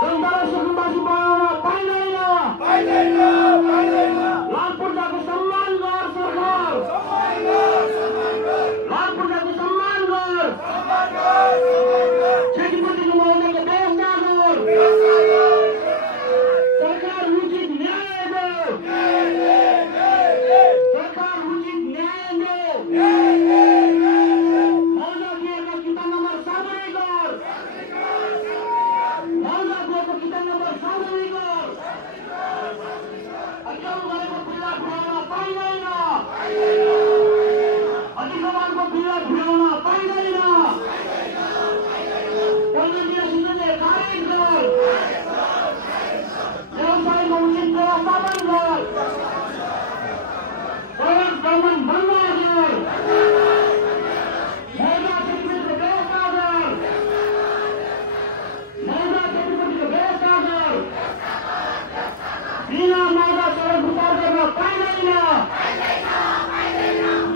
जनतालाई सुकुम्बासी बनाउन पाइँदैन। लाल पूर्जाको सम्मान गर सरकार। लाल पूर्जाको सम्मान गर। क्षतिपूर्तिको मौजाको व्यवस्था गर। सरकार उचित न्याय दो। सरकार उचित न्याय दो। मौजा दिएको किता नम्बर सार्वजनिक गर। मौजा दिएको किता नम्बर सार्वजनिक गर। अत्याचार गरेको बिल्ला घुराउन पाइँदैन। अधिकमानको बिल्ला घुराउन पाइँदैन। परिणतिसितले खारेज गर। व्यवसायको उचित व्यवस्थापन गर। प्रवेश दमन बन्द गर। मौजा क्षतिपूर्तिको व्यवस्था गर। मौजा क्षतिपूर्तिको व्यवस्था गर। बिना मौजा सडक उद्धार गर्न पाइँदैन।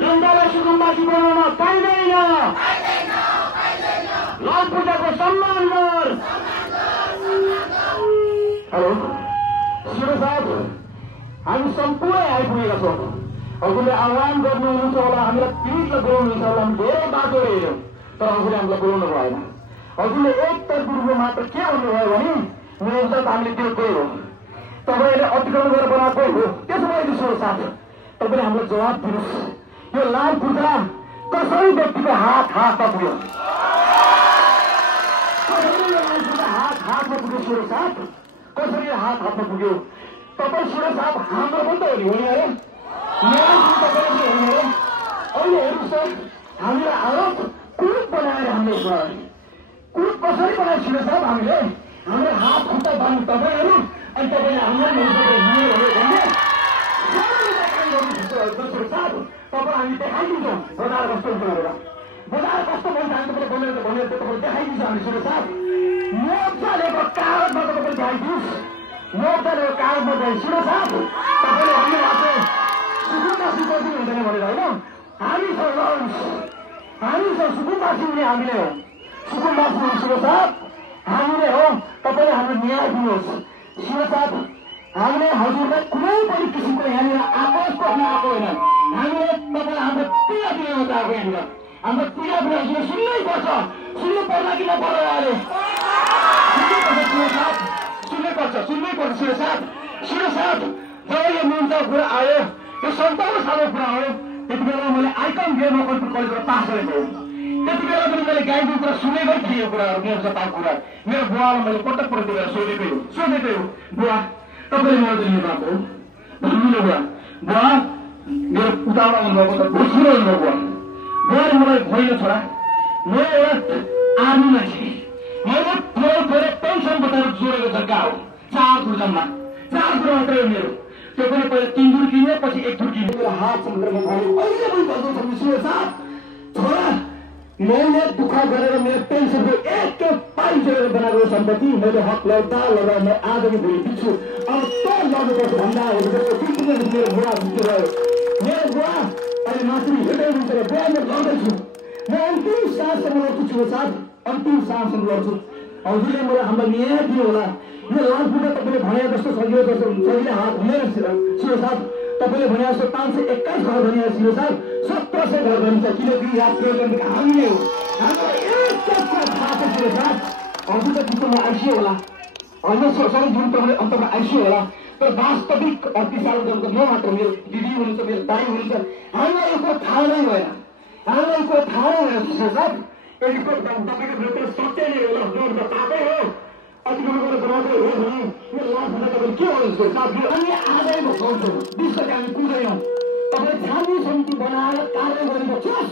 जनतालाई सुकुम्बासी बनाउन पाइँदैन। लाल पूजाको सम्मान गर। हेलो शिव साहब, हामी सम्पूर्ण आइपुगेका छौँ। हजुरले आह्वान गर्नुहुन्छ होला, हामीलाई पीडितलाई बोलाउनुहुन्छ होला। हामी धेरै बाटो हेऱ्यौँ तर हजुरले हामीलाई बोलाउनु भएन। हजुरले एकतर्फी रूपमा मात्र के भन्नुभयो भने मेरो साथ हामीले त्यो गयो हो, तपाईँले अतिक्रमण गरेर बनाएको हो। त्यसो भए शिव साहब तपाईँले हामीलाई जवाब दिनुहोस्, यो लाल पूजा कसरी व्यक्तिको हातमा पुग्यो? कसरी यो लाल पूजा हातमा पुग्यो शिव साहब? कसरी हातमा पुग्यो? तपाईँ शिव साहब हाम्रो पनि त हो नि, हो नि अरे? मेरो तपाईँले हो नि अरे? अहिले हेर्नुहोस् त, हामीलाई आरोप कुरूप बनाएर हामीले कुरूप कसरी बनायो शिव साहब? हामीले हाम्रो हात खुट्टा बाँध्नु तपाईँहरू, अनि तपाईँले हामीलाई तपाईँ हामी देखाइदिन्छौँ बजार कस्तो हुन्छ भनेर। बजार कस्तो भन्छ हामी तपाईँले भनेर तपाईँले देखाइदिन्छ हामी शिव साहब। मोर्चा लिएको कागजमा तपाईँले देखाइदिनुहोस्। मोर्चा लिएको कागजमा देखाइ शिव साहब तपाईँले हामीले आफ्नो सुकुम्बासी गर्दिनु हुँदैन भनेर होइन। हामी छ सुकुम्बासी हुने हामीले हो। सुकुम्बासी हुने शिव साहब हामीले हो। तपाईँले हाम्रो न्याय दिनुहोस् शिव साहब। हामीले हजुरलाई कुनै पनि किसिमको यहाँनिर आवाज पख्न आएको होइन। हामीले तपाईँलाई हाम्रो पीडा दिन मात्र आएको यहाँनिर। हाम्रो पीडा पनि हजुरले सुन्नै पर्छ। सुन्नु पर्ला कि नपर्ला? अहिले सुन्नै पर्छ शिव साहब। शिव साहब जब यो मुद्दा कुरा आयो, यो 57 सालको कुरा हो, त्यति बेला मैले आइकन गेम मकनपुर कलेजबाट पास गरेको हो। त्यति बेला पनि मैले गाईको कुरा सुनेकै थिएँ। यो कुराहरू मेरो जताको कुरा मेरो बुवालाई मैले पटक देखेर सोधेकै हो। बुवा तपाईँले मेरो दिनु भएको हो भन्नु बुवा। बुवा मेरो उतावला हुनुभएको त ठुलो हुनुभयो। बुवाले मलाई होइन छोरा, म एउटा आर्मी मान्छे, मैले पेन्सन बचाएर जोडेको जग्गा हो 4 दुर्जममा। 4 दुर्गा मात्रै हो मेरो। त्यो पनि पहिला 3 दुर किन्यो, पछि 1 दुर किन्यो। मेरो हात समुद्रमा भयो। अहिले पनि भन्नु शिव साहब, छोरा मैले दुःख गरेर मेरो पेन्सनको एक पाइ जोडेर बनाएको सम्पत्ति मैले हक लगाउँदा लगाएर म आजको भोलि दिन्छु। अब त्यो लड्नुपर्छ भन्दा मेरो बुवा भयो। मेरो बुवा अहिले माथि हेर्दै हुन्छ र बुवा म लड्दैछु। म अन्तिम साहसम्म लड्छु शिव साहब, अन्तिम साहसम्म लड्छु। हजुरले मलाई हाम्रो न्याय दिनु होला। यो लाल पूजा तपाईँले भने जस्तो सजिलो सजिलो हात हुँदैन शिव साहब। तपाईँले भने जस्तो 521 घर भने शिव साहब 1700 घर भनिन्छ। किनकि हामीले हो। हाम्रो एक कुरा थाहा छ शिव साहब, हजुर त चित्तमा आइसियो होला, होइन सबै जुन तपाईँले अन्तमा आइसियो होला। तर वास्तविक 38 साल जन्मको म मात्र, मेरो दिदी हुनुहुन्छ, मेरो दाइ हुनुहुन्छ, हामीलाई यो कुरा थाहा नै भएन। हामीलाई यो कुरा थाहा नै भएन शिव साहब। तपाईँको भित्र सत्य नै होला, जोड त ताकै हो। अतिक्रमण गरेर बनाएको हो भने यो लाभ हुँदा तपाईँले के गर्नुहुन्छ साहब? हामी आजै भोगाउँछौँ, 20 गते हामी कुर्दैनौँ। तपाईँले छानबिन समिति बनाएर कार्य गरिबक्छोस्,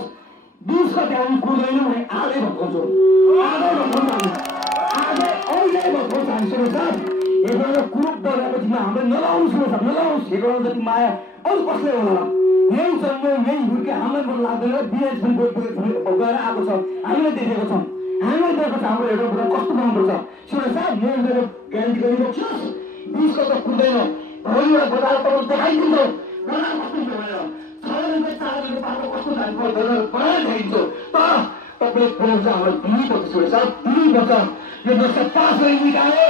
20 गते हामी कुर्दैनौँ भने आजै भोगाउँछौँ। आजै भोगाउँछौँ हामी, आजै अहिले भोगाउँछौँ हामी शिव साहब। एउटा कुरूप गरेपछि हाम्रो नलाउनु शिव साहब, नलाउनु। हेर्नु जति माया अरू कसले होला? यही जन्म यही हुर्के हामीलाई मन लाग्दैन। बिएसएन गएर आएको छ, हामीले देखेको छौँ। हामीले देखेको छ हाम्रो एउटा कुरा कस्तो बनाउनुपर्छ शिव साहब। मेरो ग्यारेन्टी गरिबक्छोस्, 20 गते कुर्दैनौँ। भोलि एउटा बजार तपाईँ देखाइदिन्छौँ बजार कस्तो भनेर। 6 दिनको 4 दिनको बाटो कस्तो जान्छ बजार बनाएर देखाइदिन्छौँ। तर तपाईँले एकपल्ट चाहिँ हाम्रो दिनुपर्छ छोरी साहब, दिनुपर्छ। यो नक्सा पास गरी निकाले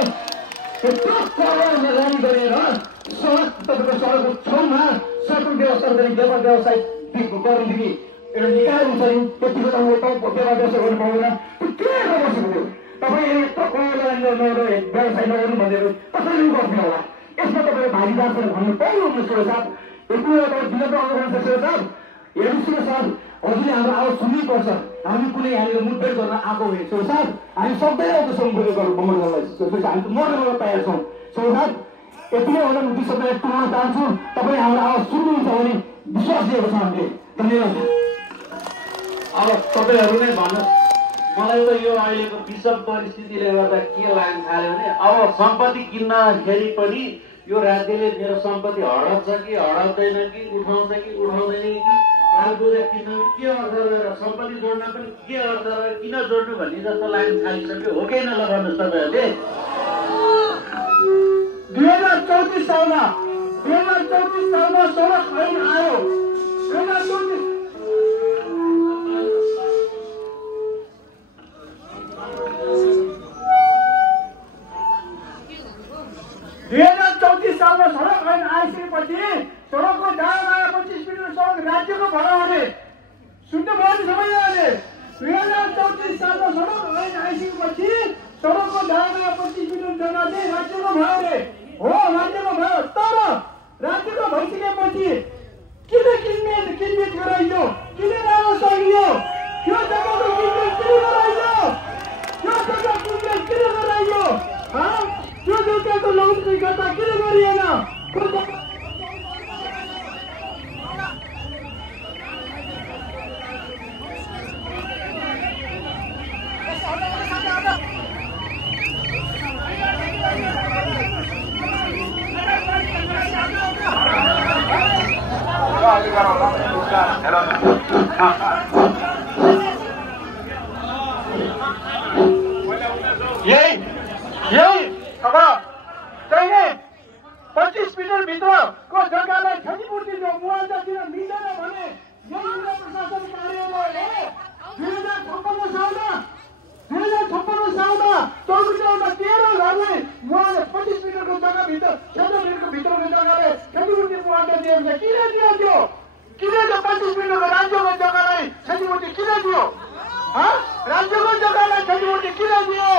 यत्रो करोड लगानी गरेर सडक तपाईँको सडकको छेउमा सडक व्यवस्था गर्ने व्यवसाय गर्नेदेखि एउटा निकाल्नु पर्यो। त्यति बेला व्यवसाय गर्नु पाउँदैन। त्यो के बसेको थियो तपाईँले यत्रो करोड व्यवसाय नगर्नु भनेर कसैले गर्नु होला। यसमा तपाईँले भागीदार भन्नु पाउनुहुन्छ छोरी साहब। यति बेला तपाईँ दिनको आउनुहुन्छ छोरी साहब। हेर्नुहोस् साहब, हजुरले हाम्रो आवाज सुन्नुपर्छ। हामी कुनै यहाँनिर मुठभेड गर्न आएको होइन छोरी साहब। हामी सक्दैन त्यससँग गर्नलाई छोरी साहब, हामी मर्न तयार छौँ छोरी साहब। यति नै होला मुठी सबैलाई टुङ्न चाहन्छु। तपाईँले हाम्रो आवाज सुन्नुहुन्छ भने विश्वास दिएको छ हामीले। धन्यवाद। अब तपाईँहरू नै भन्नुहोस्, मलाई त यो अहिलेको विषम परिस्थितिले गर्दा के लाग्न थाल्यो भने अब सम्पत्ति किन्दाखेरि पनि यो राज्यले मेरो सम्पत्ति हडाउँछ कि हडाउँदैन कि उठाउँछ कि उठाउँदैन कि कालबुजा किन्न के अर्थ रहेर सम्पत्ति जोड्न पनि के अर्थ रहेर किन जोड्नु भन्ने जस्तो लाग्न थालिसक्यो। हो कि न ल भन्नुहोस् तपाईँहरूले। 2034 सालमा 16 ऐन आयो। 2034 सालमा सडक ऐन आइसकेपछि सडकको दाम आयो 25 मिटर सडक राज्यको भयो भने सुन्नुभयो नि सबैजनाले। 2034 सालमा सडक ऐन आइसकेपछि सडकको दाम आयो 25 मिटर जग्गा चाहिँ राज्यको भयो अरे। हो, राज्यको भयो। तर राज्यको भइसकेपछि किन किनबेच गराइयो? किन राम्रो सकियो? यो जग्गाको किनबेच किन गराइयो? यो जग्गा किनबेच किन गराइयो? त्यो जग्गाको लौकिक गर्दा किन गरिएन? यही अब चाहिए 25 मिटर भित्रको जग्गालाई क्षतिपूर्ति मुआवजा दिन मिल्दैन भने यही जिल्ला प्रशासन कार्यालयले 2056 सालमा चौबिटौँमा 13 घरलाई मुआवजा 25 मिटरको जग्गा भित्र 16 मिटरको भित्रको जग्गाले क्षतिपूर्ति मुआवजा दिएको छ। किन दियो त्यो? किन त्यो 25 मिटरको राज्यको जग्गालाई क्षतिपूर्ति किन दियो? राज्यको जग्गालाई क्षतिपूर्ति किन दियो?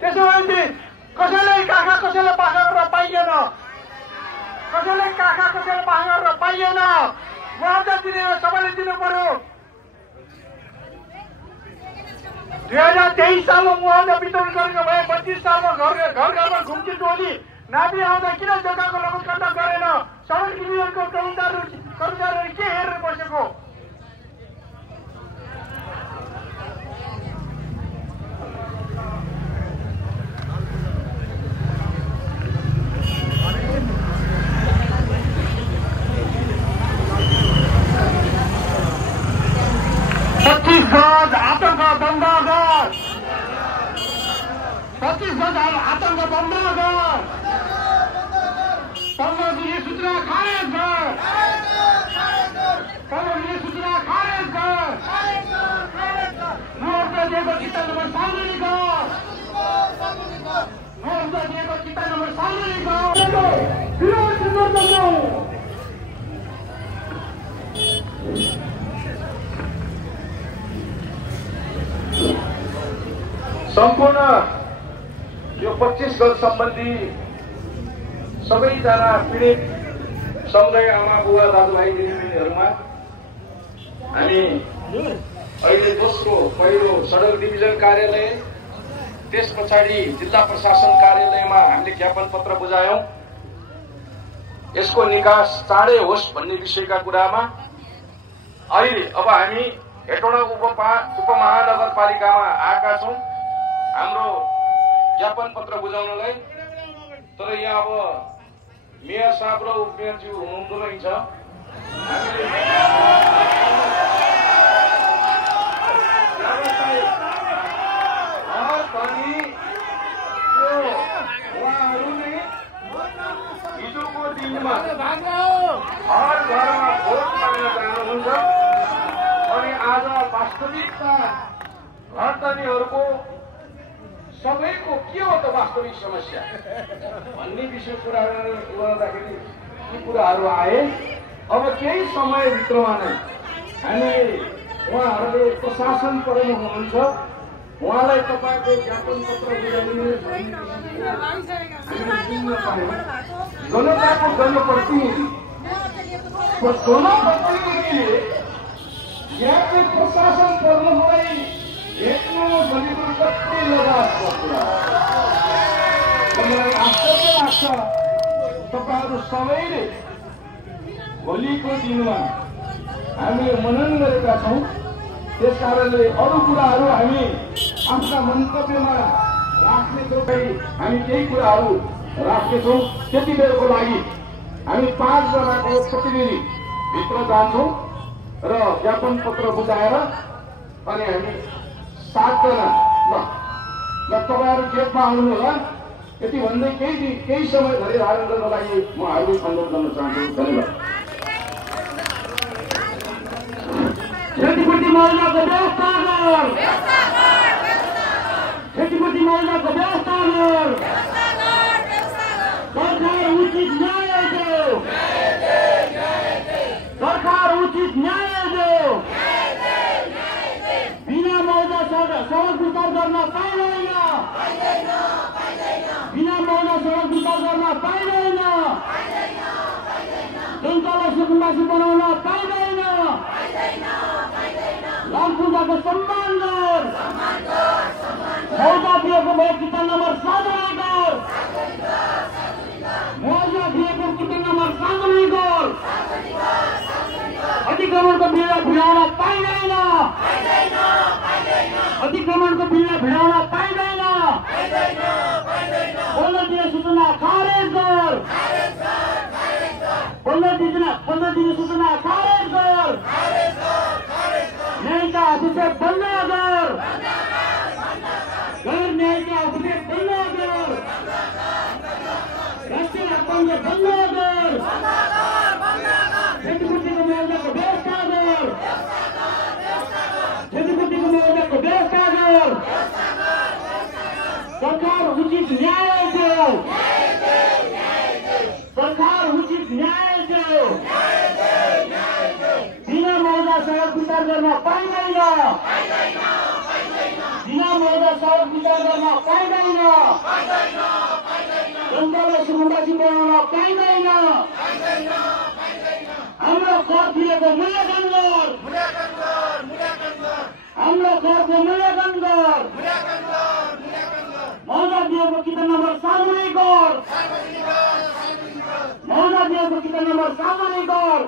त्यसो भने कसैलाई काखा कसैलाई पाखा गरेर पाइएन। कसैलाई काखा कसैलाई पाखा गरेर पाइएन। मुआवजा दिने सबैले दिनु पर्यो। 2023 सालमा मुआवजा वितरण गरेको भए 25 सालमा घरमा घुम्ती टोली नापी आउँदा किन जग्गाको लगत गरेन? सडक डिभिजनको कर्मचारीहरू के हेरेर बसेको? छत्तीसगढ आतंक बन्द गर। 25 गज आतंक बन्द गर। 15 दिने सूचना खारेज गर। 15 दिने सूचना खारेज गर। मोर्चा दिएको किता नम्बर सार्वजनिक गर। मोर्चा दिएको किता नम्बर सार्वजनिक गर। विरोध गर्छौं। सम्पूर्ण यो 25 गज सम्बन्धी सबैजना पीडित समुदाय आमा बुवा दाजुभाइ दिदीबहिनीहरूमा हामी अहिले दोस्रो पहिलो सडक डिभिजन कार्यालय त्यस पछाडि जिल्ला प्रशासन कार्यालयमा हामीले ज्ञापन पत्र बुझायौं। यसको निकास चाँडै होस् भन्ने विषयका कुरामा अहिले अब हामी हेटौडा उपमहानगरपालिकामा आएका छौं हाम्रो ज्ञापन पत्र बुझाउनलाई। तर यहाँ अब मेयर साहब र उपमेयरज्यू हुनुहुँदो रहेछ। उहाँहरूले हिजोको दिनमा हर घरमा भोट माग्न जानुहुन्छ। आज वास्तविकता घरधनीहरूको सबैको के हो त वास्तविक समस्या भन्ने विषय कुरा गर्दाखेरि यी कुराहरू आए। अब केही समयभित्रमा नै हामीले उहाँहरूले प्रशासन पढ्नु हुनुहुन्छ, उहाँलाई तपाईँको ज्ञापन पत्र बुझाइदिनु जनताको जनप्रतिनिधि जनप्रतिनिधिले यहाँ चाहिँ प्रशासन पढ्नुलाई भेट्नु भनेको कति लगाएको कुरा। मलाई आश्चर्य लाग्छ तपाईँहरू सबैले भोलिको दिनमा हामीले मनन गरेका छौँ। त्यस कारणले अरू कुराहरू हामी आफ्ना मन्तव्यमा राख्नेछौँ, हामी केही कुराहरू राख्नेछौँ। त्यति बेरको लागि हामी 5 जनाको प्रतिनिधि भित्र जान्छौँ र ज्ञापन पत्र बुझाएर अनि हामी 7 जना ल तपाईँहरू गेटमा आउनु होला। यति भन्दै केही समय धरि धारण गर्नको लागि म हार्दिक अनुरोध गर्न चाहन्छु। धन्यवाद। क्षतिपूर्ति मौजाको व्यवस्था गर, क्षतिपूर्ति मौजाको व्यवस्था गर, सरकार उचित न्याय दो, सरकार उचित न्याय दो। बिना मौजा सडक विस्तार गर्न पाइँदैन, बिना मौजा सडक विस्तार गर्न पाइँदैन, जनतालाई सुकुम्बासी बनाउन पाइँदैन। लामखुट्टाको सम्मान गर, मौजा दिएको भए किता नम्बर 7 गर, मौजा दिएको किता नम्बर 7 गर। अतिक्रमणको बिल्ला भिडाउन पाइँदैन, अतिक्रमणको बिल्ला भिडाउन पाइँदैन। 15 दिन सूचना खारेज गर, 15 दिन सूचना खारेज गर। न्यायिक अफिसर बन्द गर, गैर न्यायिक अफिसर बन्द गर, राष्ट्रिय हकभङ्ग बन्द गर, क्षतिपूर्तिको मौजाको व्यवस्था गर, क्षतिपूर्तिको मौजाको व्यवस्था गर। सरकार उचित न्याय दो, सरकार उचित न्याय दो। बिना मौजा सडक विस्तार गर्न पाइँदैन, बिना मौजा सडक विस्तार गर्न पाइँदैन, जनतालाई सुकुम्बासी बनाउन पाइँदैन। हाम्रो कर तिरेको मूल्याङ्कन गर, हाम्रो करको मूल्याङ्कन गर। मौजा दिएको किता नम्बर 7 गर, मौजा दिएको किता नम्बर 7 गर।